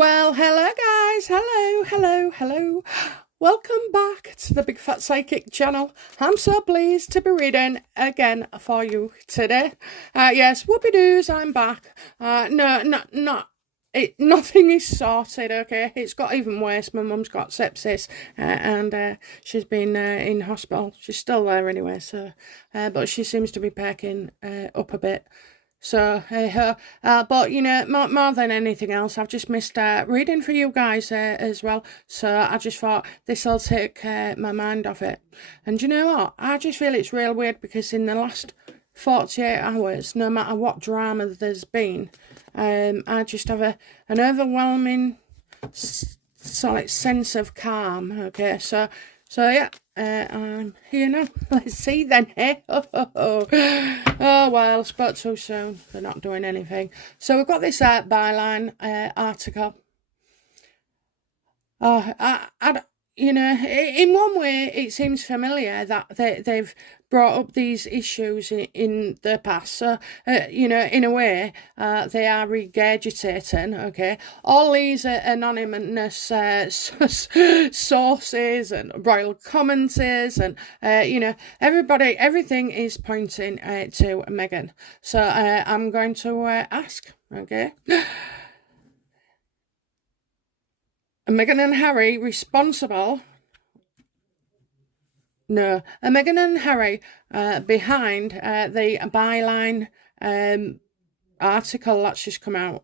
Well, hello guys, hello. Welcome back to the Big Fat Psychic channel. I'm so pleased to be reading again for you today. Yes, whoopie doos, I'm back. Nothing is sorted, okay? It's got even worse. My mum's got sepsis and she's been in hospital. She's still there anyway, so, but she seems to be perking up a bit. So, hey, but you know, more than anything else, I've just missed reading for you guys as well. So I just thought this'll take my mind off it. And you know what? I just feel it's real weird because in the last 48 hours, no matter what drama there's been, I just have an overwhelming solid sense of calm. Okay, so yeah, I'm here now. Let's see then. Oh well, spoke too soon. They're not doing anything. So we've got this Byline article. You know, in one way, it seems familiar that they've brought up these issues in the past. So, you know, in a way, they are regurgitating, okay, all these anonymous sources and royal commentaries and, you know, everything is pointing to Meghan. So I'm going to ask, okay. Meghan and Harry responsible? No, Meghan and Harry behind the Byline article that's just come out.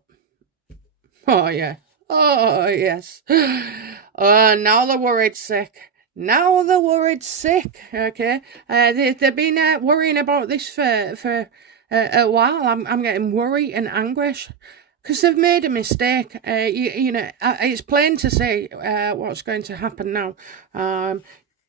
Oh yeah, oh yes. Oh, now they're worried sick. Now they're worried sick. Okay, they've been worrying about this for a while. I'm getting worry and anguish. Because they've made a mistake. You know, it's plain to see what's going to happen now.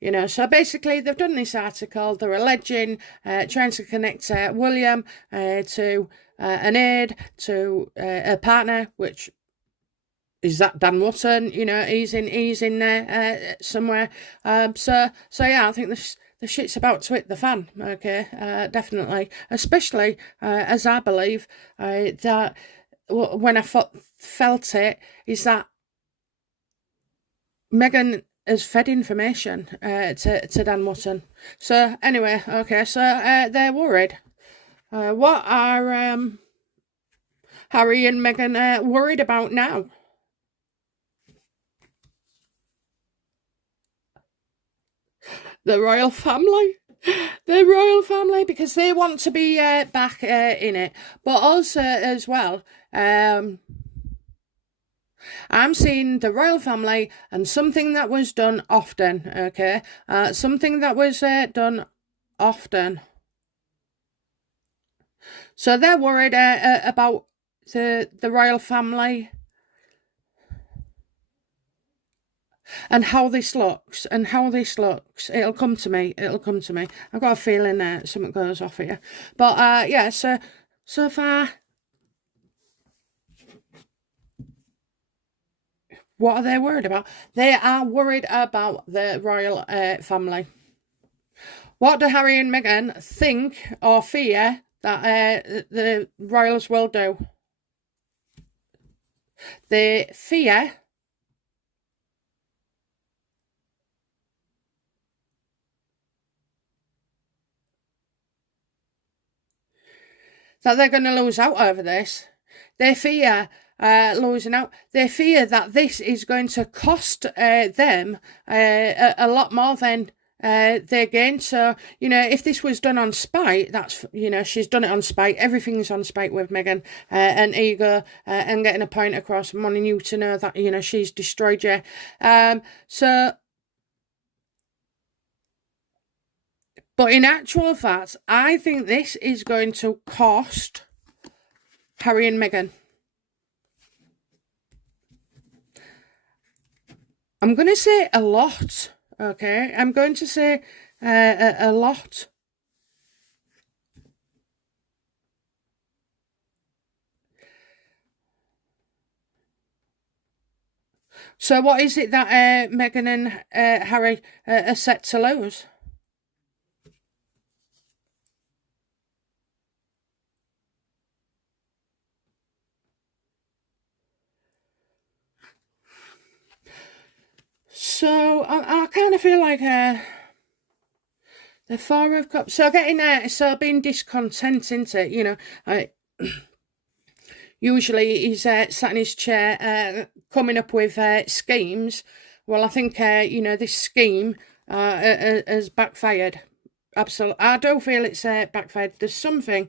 You know, so basically they've done this article. They're alleging, trying to connect William to an aide, to a partner, which is that Dan Wootton. You know, he's in there somewhere. So yeah, I think the shit's about to hit the fan. Okay, definitely, especially as I believe that. When I felt it, is that Meghan has fed information to Dan Wootton. So anyway, okay, so they're worried. What are Harry and Meghan worried about now? The royal family. The royal family, because they want to be back in it, but also as well, I'm seeing the royal family and something that was done often, okay? Something that was done often. So they're worried about the royal family and how this looks, It'll come to me. I've got a feeling something goes off here. But yeah, so far, what are they worried about? They are worried about the royal family. What do Harry and Meghan think or fear that the royals will do? They fear that they're going to lose out over this. They fear losing out. They fear that this is going to cost them a lot more than they gain. So, you know, if this was done on spite, that's, you know, she's done it on spite. Everything's on spite with Meghan and ego and getting a point across and wanting you to know that, you know, she's destroyed you. So, but in actual fact, I think this is going to cost Harry and Meghan. I'm going to say a lot, okay? I'm going to say a lot. So what is it that Meghan and Harry are set to lose? So I kind of feel like the Four of Cups. So being discontent, isn't it? You know, usually he's sat in his chair coming up with schemes. Well, I think this scheme has backfired. Absolutely, I do feel it's backfired. There's something.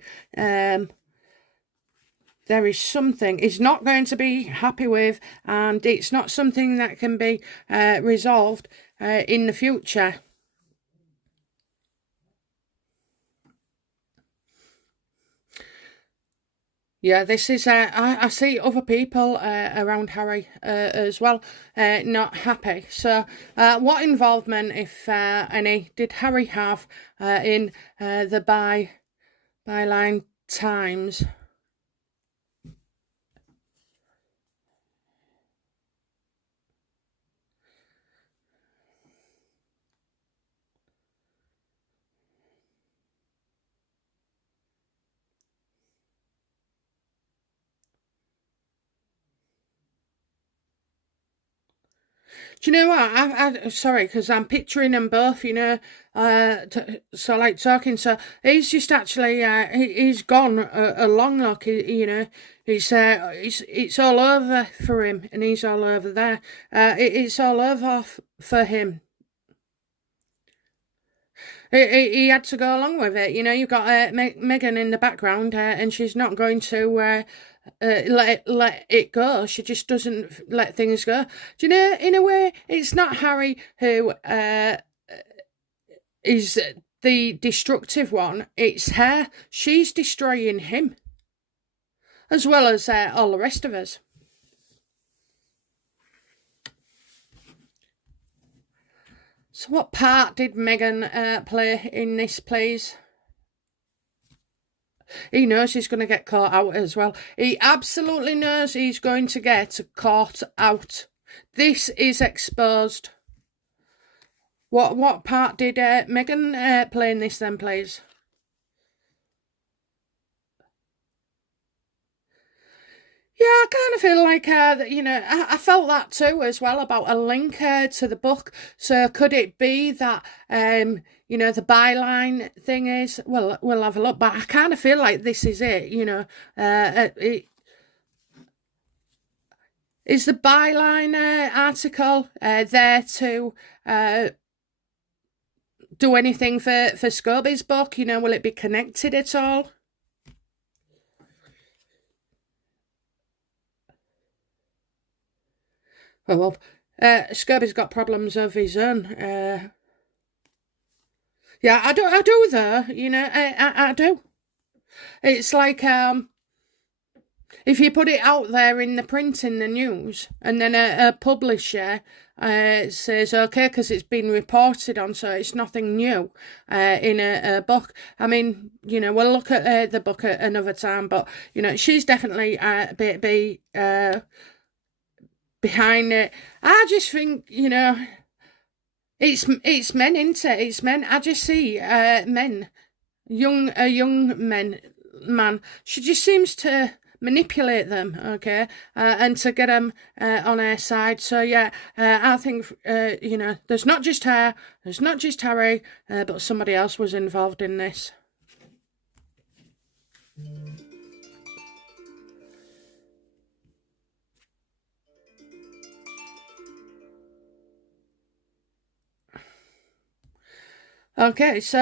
There is something he's not going to be happy with, and it's not something that can be resolved in the future. Yeah, this is, I see other people around Harry as well, not happy. So, what involvement, if any, did Harry have in the Byline Times? Do you know what? Sorry, because I'm picturing them both, so like talking. So he's just actually, he's gone along, like, it's all over for him, and he's all over there. It's all over for him. He had to go along with it. You've got Meghan in the background, and she's not going to let it go. She just doesn't let things go. Do you know, in a way, it's not Harry who is the destructive one. It's her. She's destroying him, as well as all the rest of us. So what part did Meghan play in this, please? He knows he's going to get caught out as well. He absolutely knows he's going to get caught out. This is exposed. What part did Meghan play in this then, please? Yeah, I kind of feel like, I felt that too as well about a link to the book. So could it be that, the byline thing is, well, we'll have a look, but I kind of feel like this is it, is the byline article there to do anything for Scobie's book? Will it be connected at all? Oh, well, Scobie's got problems of his own. Yeah, I do though. I do. It's like if you put it out there in the print in the news, and then a publisher says okay because it's been reported on, so it's nothing new in a book. I mean, we'll look at the book at another time, but she's definitely behind it. I just think, it's men, isn't it? It's men. I just see men, young man. She just seems to manipulate them, okay, and to get them on her side. So yeah, I think there's not just her, there's not just Harry, but somebody else was involved in this. Okay, so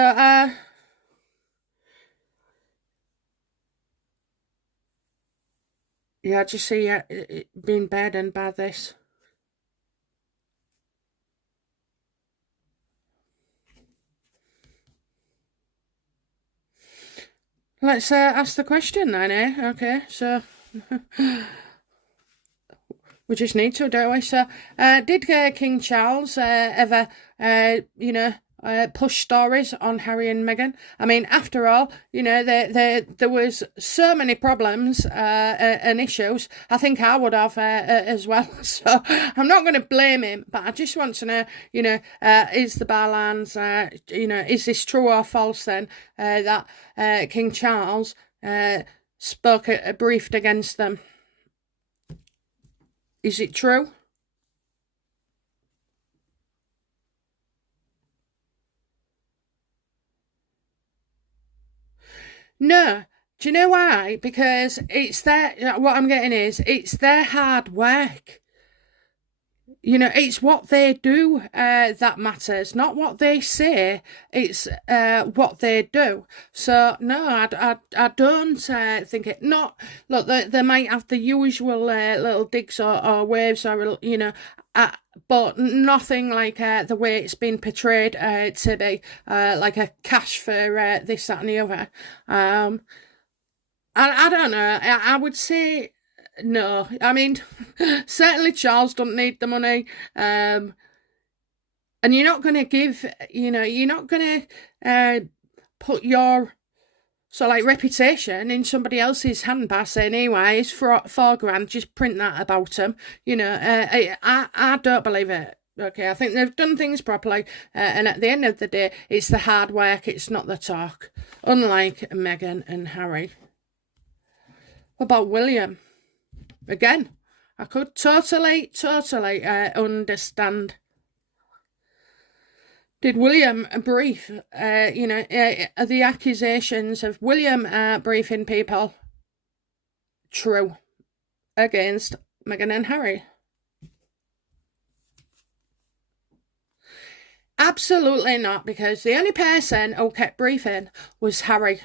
yeah, I just see it being burdened by this. Let's ask the question then, eh? Okay, so we just need to, don't we? So, did King Charles ever, push stories on Harry and Meghan? I mean, after all, there was so many problems and issues. I think I would have as well. So I'm not going to blame him, but I just want to know, is the Barlans, is this true or false then that King Charles spoke, briefed against them? Is it true? No. Do you know why? Because it's what I'm getting is, it's their hard work. It's what they do that matters, not what they say. It's what they do. So no, I don't think it. Not look, they might have the usual little digs or waves or but nothing like the way it's been portrayed to be like a cash for this, that, and the other. I don't know. I would say no. I mean, certainly Charles don't need the money. And you're not going to give, you're not going to put your reputation in somebody else's hand by saying, anyway, it's for £4,000, just print that about them. I don't believe it. Okay, I think they've done things properly, and at the end of the day, it's the hard work, it's not the talk. Unlike Meghan and Harry. What about William? Again, I could totally understand. Did William brief, the accusations of William briefing people true against Meghan and Harry? Absolutely not, because the only person who kept briefing was Harry.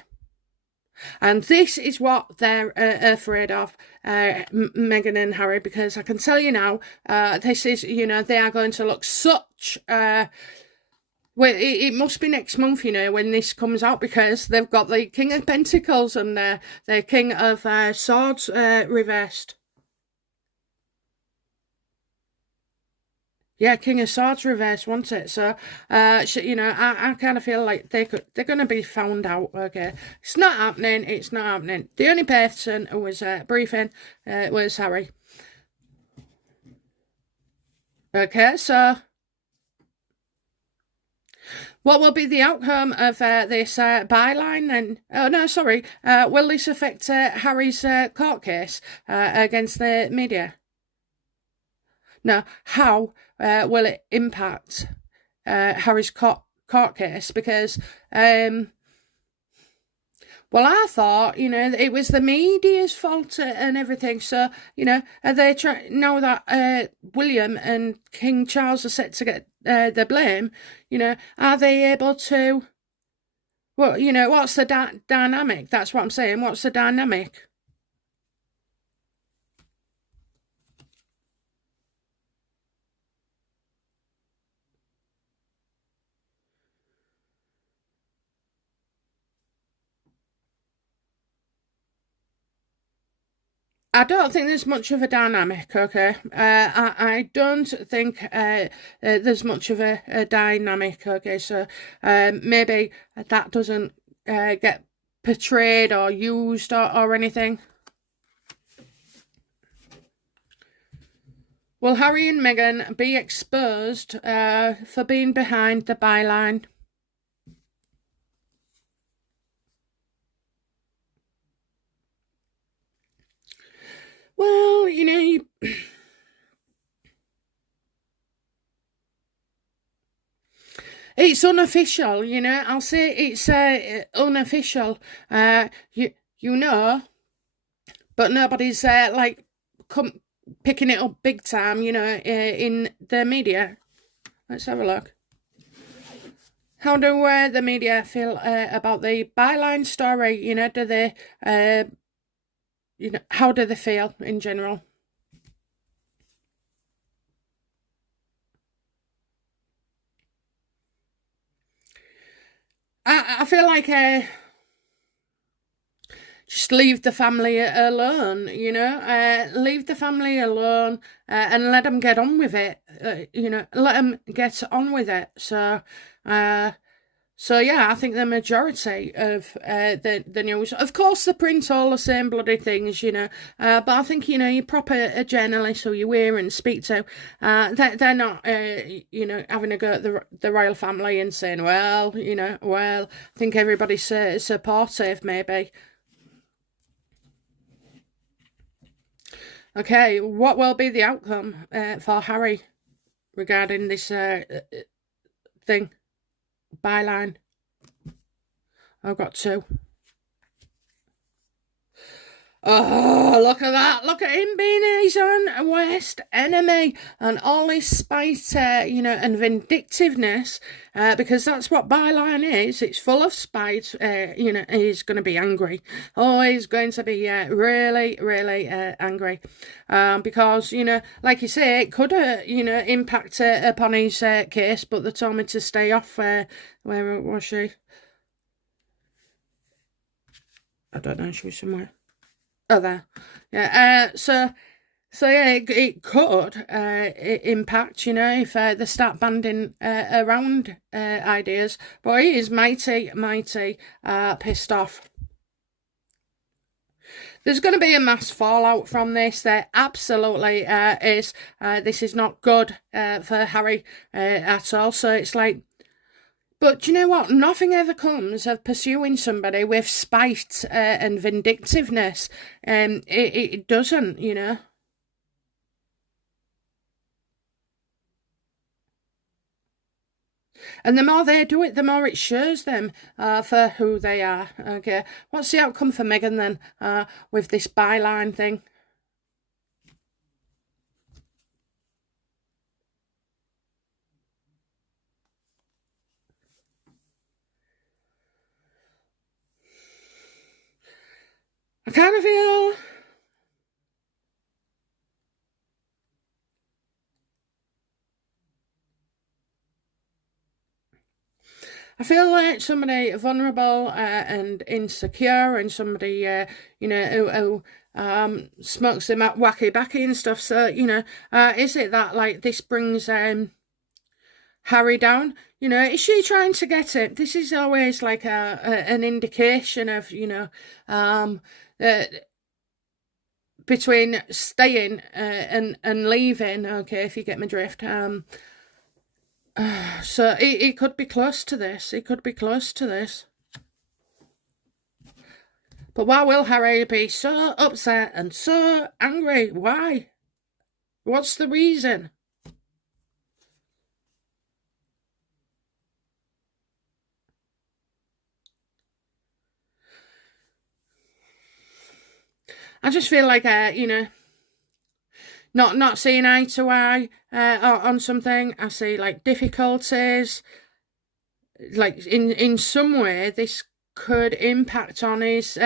And this is what they're afraid of, Meghan and Harry, because I can tell you now, this is, they are going to look such... well, it must be next month, when this comes out, because they've got the King of Pentacles and the King of Swords reversed. Yeah, King of Swords reversed, wasn't it? So, I kind of feel like they're going to be found out, okay? It's not happening, it's not happening. The only person who was briefing was Harry. Okay, so... what will be the outcome of this byline then? Oh, no, sorry. Will this affect Harry's court case against the media? No, how will it impact Harry's court case? Because, well, I thought, it was the media's fault and everything. So, are they now that William and King Charles are set to get the blame, are they able to, well, what's the dynamic? That's what I'm saying. What's the dynamic? I don't think there's much of a dynamic, okay? I don't think there's much of a dynamic, okay? So maybe that doesn't get portrayed or used or anything. Will Harry and Meghan be exposed for being behind the byline? Well, it's unofficial, I'll say it's unofficial, but nobody's picking it up big time, in the media. Let's have a look. How do the media feel about the byline story? Do they, how do they feel in general? I feel like just leave the family alone, leave the family alone and let them get on with it, let them get on with it. So yeah, I think the majority of the news, of course, they print all the same bloody things, but I think, your proper journalists who you hear and speak to, they're not, having a go at the royal family and saying, well, I think everybody's supportive, maybe. Okay, what will be the outcome for Harry regarding this thing? Byline. I've got two. Oh, look at that. Look at him being his own worst enemy and all his spite, and vindictiveness, because that's what Byline is. It's full of spite. He's going to be angry. Oh, he's going to be really, really angry. Because, like you say, it could, impact upon his case, but they told me to stay off. Where was she? I don't know, she was somewhere. Oh, there. Yeah. So yeah, it could impact, if they start banding around ideas. But he is mighty pissed off. There's going to be a mass fallout from this. There absolutely is. This is not good for Harry at all. So it's like, but do you know what? Nothing ever comes of pursuing somebody with spite and vindictiveness. It doesn't, And the more they do it, the more it shows them for who they are. Okay, what's the outcome for Meghan then with this Byline thing? I kind of feel like somebody vulnerable and insecure, and somebody who smokes them at wacky backy and stuff. So is it that like this brings Harry down? Is she trying to get it? This is always like an indication of between staying and leaving. Okay, if you get my drift. So it could be close to this. It could be close to this. But why will Harry be so upset and so angry? Why? What's the reason? I just feel like, not seeing eye to eye on something. I see like difficulties. Like in some way, this could impact on his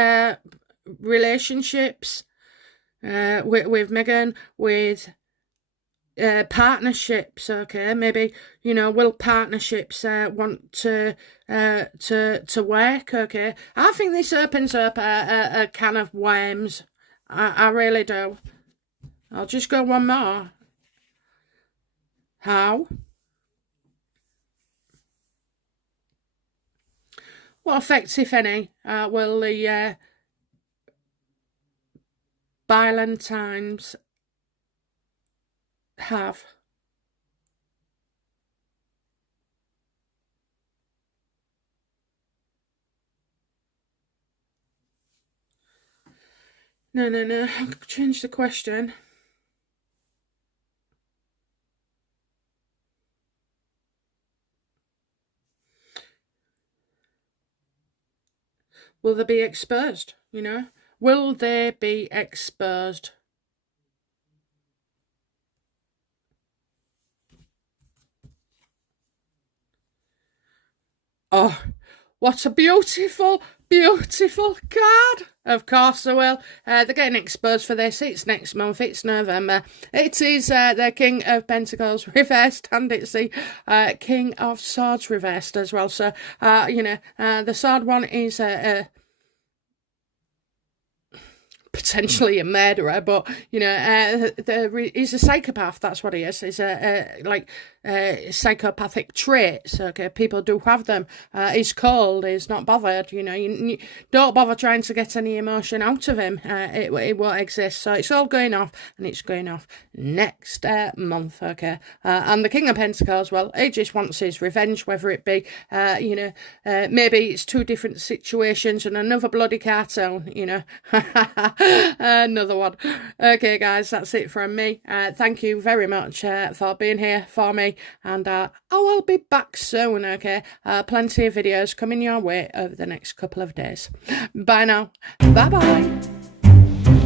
relationships with Meghan, with partnerships. Okay, maybe will partnerships want to work? Okay, I think this opens up a can of worms. I really do. I'll just go one more. How? What effects, if any, will the Byline Times have? No. I'll change the question. Will they be exposed? Will they be exposed? Oh, what a beautiful card. Of course they will. They're getting exposed for this. It's next month. It's November. It is the King of Pentacles reversed, and it's the King of Swords reversed as well. So, the sword one is potentially a murderer, but he's a psychopath. That's what he is. He's psychopathic traits. Okay, people do have them. He's cold. He's not bothered. You don't bother trying to get any emotion out of him. It won't exist. So it's all going off, and it's going off next month. Okay, and the King of Pentacles, well, he just wants his revenge, whether it be maybe it's two different situations and another bloody cartoon. Another one. Okay, guys, that's it from me. Thank you very much for being here for me, and I will be back soon. Okay, plenty of videos coming your way over the next couple of days. Bye now. Bye bye.